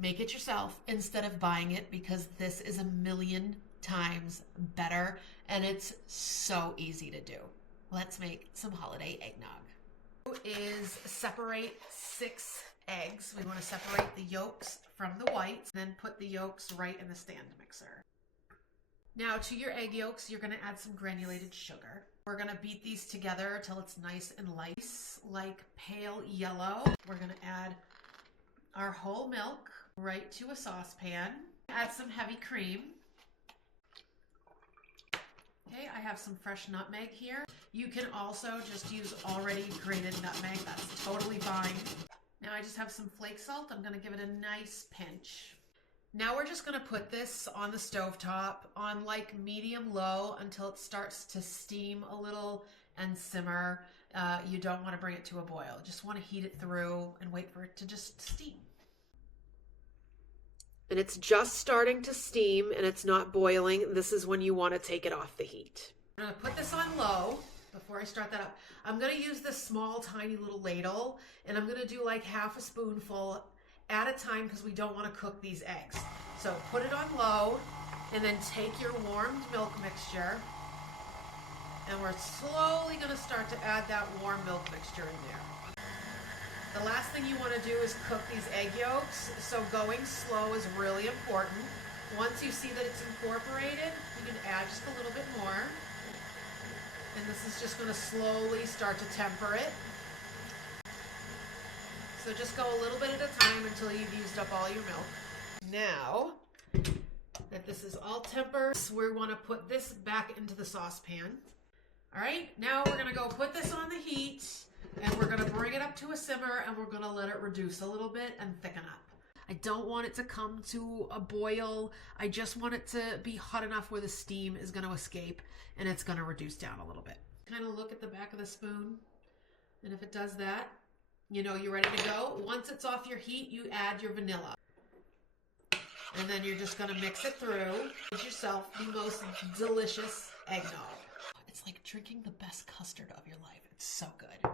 Make it yourself instead of buying it, because this is a million times better and it's so easy to do. Let's make some holiday eggnog. Is separate 6 eggs. We want to separate the yolks from the whites, then put the yolks right in the stand mixer. Now to your egg yolks, you're going to add some granulated sugar. We're going to beat these together until it's nice and light, like pale yellow. We're going to add our whole milk right to a saucepan. Add some heavy cream. Okay, I have some fresh nutmeg here. You can also just use already grated nutmeg. That's totally fine. Now I just have some flake salt. I'm going to give it a nice pinch. Now we're just going to put this on the stovetop on like medium low until it starts to steam a little and simmer. You don't want to bring it to a boil. Just want to heat it through and wait for it to just steam. And it's just starting to steam and it's not boiling. This is when you want to take it off the heat. I'm going to put this on low before I start that up. I'm going to use this small, tiny little ladle, and I'm going to do like half a spoonful at a time because we don't want to cook these eggs. So put it on low and then take your warmed milk mixture, and we're slowly going to start to add that warm milk mixture in there. The last thing you want to do is cook these egg yolks, so going slow is really important. Once you see that it's incorporated, you can add just a little bit more. And this is just going to slowly start to temper it. So just go a little bit at a time until you've used up all your milk. Now that this is all tempered, we want to put this back into the saucepan. All right, now we're going to go put this on the heat, and we're going to bring it up to a simmer, and we're going to let it reduce a little bit and thicken up. I don't want it to come to a boil. I just want it to be hot enough where the steam is going to escape and it's going to reduce down a little bit. Kind of look at the back of the spoon, and if it does that, you know you're ready to go. Once it's off your heat, you add your vanilla. And then you're just going to mix it through. Get yourself the most delicious eggnog. It's like drinking the best custard of your life. It's so good.